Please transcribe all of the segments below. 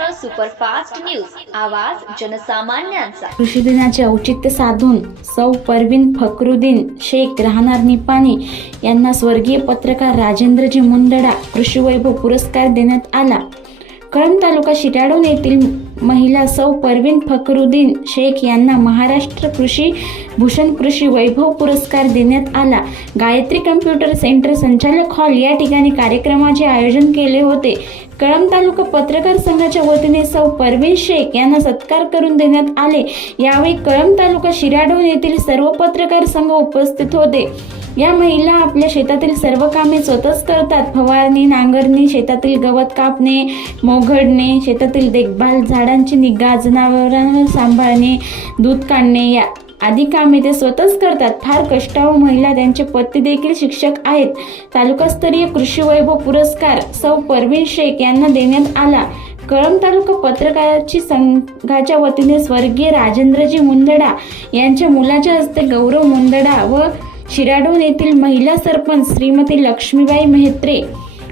Superfast news. आवाज जनसामान्यांचा. कृषी दिनाचे औचित्य साधून सौ परवीन फखरुद्दीन शेख राहणार निपाणी यांना स्वर्गीय पत्रकार राजेंद्रजी मुंदडा कृषी वैभव पुरस्कार देण्यात आला. कळंब तालुका शिराडोन येथील महिला सौ परवीन फखरुद्दीन शेख यांना महाराष्ट्र कृषी भूषण कृषी वैभव पुरस्कार देण्यात आला. गायत्री कम्प्युटर सेंटर संचालक हॉल या ठिकाणी कार्यक्रमाचे आयोजन केले होते. कळंब तालुका पत्रकार संघाच्या वतीने सौ परवीन शेख यांना सत्कार करून देण्यात आले. यावेळी कळंब तालुका शिराडोन येथील सर्व पत्रकार संघ उपस्थित होते. या महिला आपल्या शेतातील सर्व कामे स्वतःच करतात. फवारणी नांगरणी शेतातील गवत कापणे मोघडणे शेतातील देखभाल झाडांची निगा जनावरांवर सांभाळणे दूध काढणे या आदी कामे ते स्वतःच करतात. फार कष्टाऊ महिला त्यांचे पती देखील शिक्षक आहेत. तालुकास्तरीय कृषी वैभव पुरस्कार सौ परवीन शेख यांना देण्यात आला. कळम तालुका पत्रकाराची संघाच्या वतीने स्वर्गीय राजेंद्रजी मुंदडा यांच्या मुलाच्या हस्ते गौरव मुंदडा व शिराडोन येथील महिला सरपंच श्रीमती लक्ष्मीबाई मेहत्रे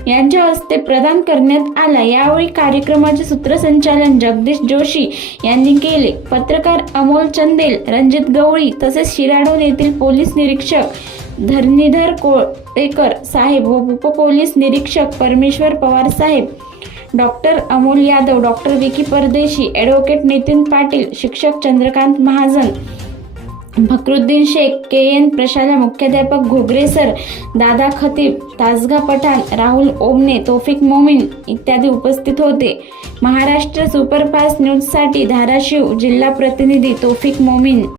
यांच्या हस्ते प्रदान करण्यात आला. यावेळी कार्यक्रमाचे सूत्रसंचालन जगदीश जोशी यांनी केले. पत्रकार अमोल चंदेल रणजित गवळी तसेच शिराडोन येथील पोलीस निरीक्षक धरणीधर कोळेकर साहेब व उपपोलीस निरीक्षक परमेश्वर पवार साहेब doctor Amol Yadav doctor Vicky Pardeshi advocate Nitin Patil शिक्षक चंद्रकांत महाजन फकरुद्दीन शेख के. एन. प्रशाला मुख्याध्यापक घोगरे सर दादा खतीब तासगा पठाण राहुल ओमने तोफिक मोमीन इत्यादी उपस्थित होते. महाराष्ट्र सुपरफास्ट न्यूजसाठी धाराशिव जिल्हा प्रतिनिधी तोफिक मोमीन.